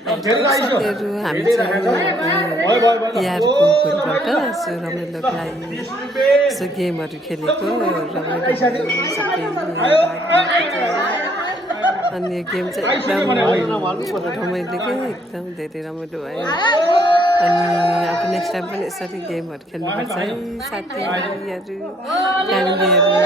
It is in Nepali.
साथीहरू हामी चाहिँ तिहारको भोलिपल्ट यसो रमाइलोको लागि यसो गेमहरू खेलेको रमाइलो अनि यो गेम चाहिँ एकदम रमाइलो के एकदम धेरै रमाइलो भयो अनि अब नेक्स्ट टाइम पनि यसरी गेमहरू खेल्नुपर्छ है साथीहरू फ्यामिलीहरू